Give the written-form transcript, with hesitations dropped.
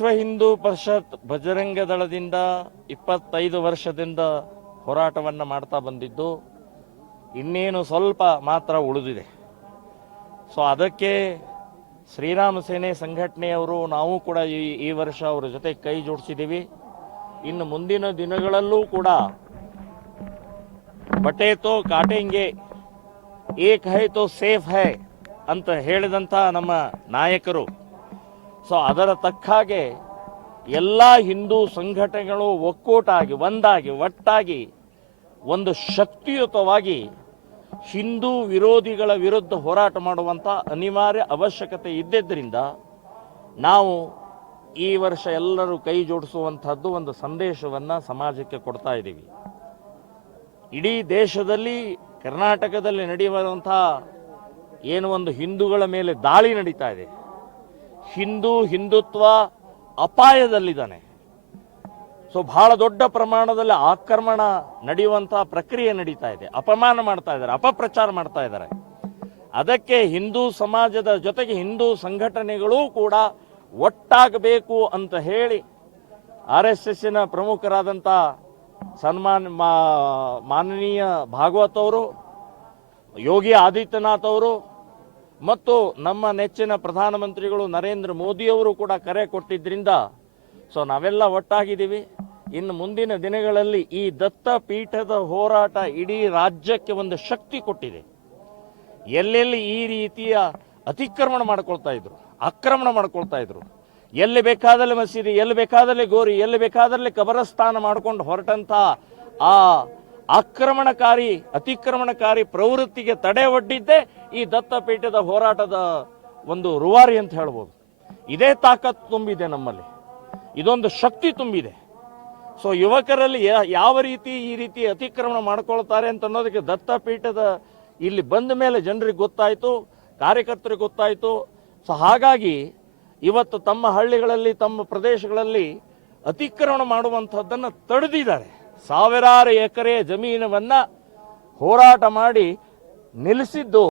ವಿಶ್ವ ಹಿಂದೂ ಪರಿಷತ್ ಬಜರಂಗ ದಳದಿಂದ 25 ವರ್ಷದಿಂದ ಹೋರಾಟವನ್ನು ಮಾಡ್ತಾ ಬಂದಿದ್ದು ಇನ್ನೇನು ಸ್ವಲ್ಪ ಮಾತ್ರ ಉಳಿದಿದೆ. ಸೊ ಅದಕ್ಕೆ ಶ್ರೀರಾಮ ಸೇನೆ ಸಂಘಟನೆಯವರು ನಾವು ಕೂಡ ಈ ವರ್ಷ ಅವರ ಜೊತೆ ಕೈ ಜೋಡಿಸಿದ್ದೀವಿ. ಇನ್ನು ಮುಂದಿನ ದಿನಗಳಲ್ಲೂ ಕೂಡ ಬಟೆ ತೋ ಕಾಟೆಂಗೆ ಏಕ್ ಹೈ ತೋ ಸೇಫ್ ಹೈ ಅಂತ ಹೇಳಿದಂಥ ನಮ್ಮ ನಾಯಕರು. ಸೊ ಅದರ ತಕ್ಕ ಹಾಗೆ ಎಲ್ಲ ಹಿಂದೂ ಸಂಘಟನೆಗಳು ಒಕ್ಕೋಟಾಗಿ ಒಂದಾಗಿ ಒಟ್ಟಾಗಿ ಒಂದು ಶಕ್ತಿಯುತವಾಗಿ ಹಿಂದೂ ವಿರೋಧಿಗಳ ವಿರುದ್ಧ ಹೋರಾಟ ಮಾಡುವಂಥ ಅನಿವಾರ್ಯ ಅವಶ್ಯಕತೆ ಇದ್ದಿದ್ದರಿಂದ ನಾವು ಈ ವರ್ಷ ಎಲ್ಲರೂ ಕೈ ಜೋಡಿಸುವಂಥದ್ದು ಒಂದು ಸಂದೇಶವನ್ನು ಸಮಾಜಕ್ಕೆ ಕೊಡ್ತಾ ಇದ್ದೀವಿ. ಇಡೀ ದೇಶದಲ್ಲಿ ಕರ್ನಾಟಕದಲ್ಲಿ ನಡೆಯುವಂಥ ಏನು ಒಂದು ಹಿಂದೂಗಳ ಮೇಲೆ ದಾಳಿ ನಡೀತಾ ಇದೆ, ಹಿಂದುತ್ವ ಅಪಾಯದಲ್ಲಿದ್ದಾನೆ. ಸೊ ಬಹಳ ದೊಡ್ಡ ಪ್ರಮಾಣದಲ್ಲಿ ಆಕ್ರಮಣ ನಡೆಯುವಂಥ ಪ್ರಕ್ರಿಯೆ ನಡೀತಾ ಇದೆ, ಅಪಮಾನ ಮಾಡ್ತಾ ಇದ್ದಾರೆ, ಅಪಪ್ರಚಾರ ಮಾಡ್ತಾ ಇದ್ದಾರೆ. ಅದಕ್ಕೆ ಹಿಂದೂ ಸಮಾಜದ ಜೊತೆಗೆ ಹಿಂದೂ ಸಂಘಟನೆಗಳೂ ಕೂಡ ಒಟ್ಟಾಗಬೇಕು ಅಂತ ಹೇಳಿ RSSನ ಪ್ರಮುಖರಾದಂಥ ಮಾನನೀಯ ಭಾಗವತ್ ಅವರು, ಯೋಗಿ ಆದಿತ್ಯನಾಥ್ ಅವರು ಮತ್ತು ನಮ್ಮ ನೆಚ್ಚಿನ ಪ್ರಧಾನಮಂತ್ರಿಗಳು ನರೇಂದ್ರ ಮೋದಿಯವರು ಕೂಡ ಕರೆ ಕೊಟ್ಟಿದ್ದರಿಂದ ಸೊ ನಾವೆಲ್ಲ ಒಟ್ಟಾಗಿದ್ದೀವಿ. ಇನ್ನು ಮುಂದಿನ ದಿನಗಳಲ್ಲಿ ಈ ದತ್ತ ಪೀಠದ ಹೋರಾಟ ಇಡೀ ರಾಜ್ಯಕ್ಕೆ ಒಂದು ಶಕ್ತಿ ಕೊಟ್ಟಿದೆ. ಎಲ್ಲೆಲ್ಲಿ ಈ ರೀತಿಯ ಅತಿಕ್ರಮಣ ಮಾಡ್ಕೊಳ್ತಾ ಇದ್ರು, ಆಕ್ರಮಣ ಮಾಡ್ಕೊಳ್ತಾ ಇದ್ರು, ಎಲ್ಲಿ ಬೇಕಾದಲ್ಲಿ ಮಸೀದಿ, ಎಲ್ಲಿ ಬೇಕಾದಲ್ಲಿ ಗೋರಿ, ಎಲ್ಲಿ ಬೇಕಾದಲ್ಲಿ ಕಬರಸ್ಥಾನ ಮಾಡ್ಕೊಂಡು ಹೊರಟಂಥ ಆ ಅತಿಕ್ರಮಣಕಾರಿ ಪ್ರವೃತ್ತಿಗೆ ತಡೆ ಒಡ್ಡಿದ್ದೇ ಈ ದತ್ತಪೀಠದ ಹೋರಾಟದ ಒಂದು ರೂವಾರಿ ಅಂತ ಹೇಳ್ಬೋದು. ಇದೇ ತಾಕತ್ತು ತುಂಬಿದೆ ನಮ್ಮಲ್ಲಿ, ಇದೊಂದು ಶಕ್ತಿ ತುಂಬಿದೆ. ಸೊ ಯುವಕರಲ್ಲಿ ಯಾವ ರೀತಿ ಈ ರೀತಿ ಅತಿಕ್ರಮಣ ಮಾಡ್ಕೊಳ್ತಾರೆ ಅಂತ ಅನ್ನೋದಕ್ಕೆ ದತ್ತಪೀಠದ ಇಲ್ಲಿ ಬಂದ ಮೇಲೆ ಜನರಿಗೆ ಗೊತ್ತಾಯಿತು, ಕಾರ್ಯಕರ್ತರಿಗೆ ಗೊತ್ತಾಯಿತು. ಸೊ ಹಾಗಾಗಿ ಇವತ್ತು ತಮ್ಮ ಹಳ್ಳಿಗಳಲ್ಲಿ ತಮ್ಮ ಪ್ರದೇಶಗಳಲ್ಲಿ ಅತಿಕ್ರಮಣ ಮಾಡುವಂಥದ್ದನ್ನು ತಡೆದಿದ್ದಾರೆ. ಸಾವಿರಾರು ಎಕರೆ ಜಮೀನನ್ನು ಹೋರಾಟ ಮಾಡಿ ನಿಲ್ಲಿಸಿದ್ದು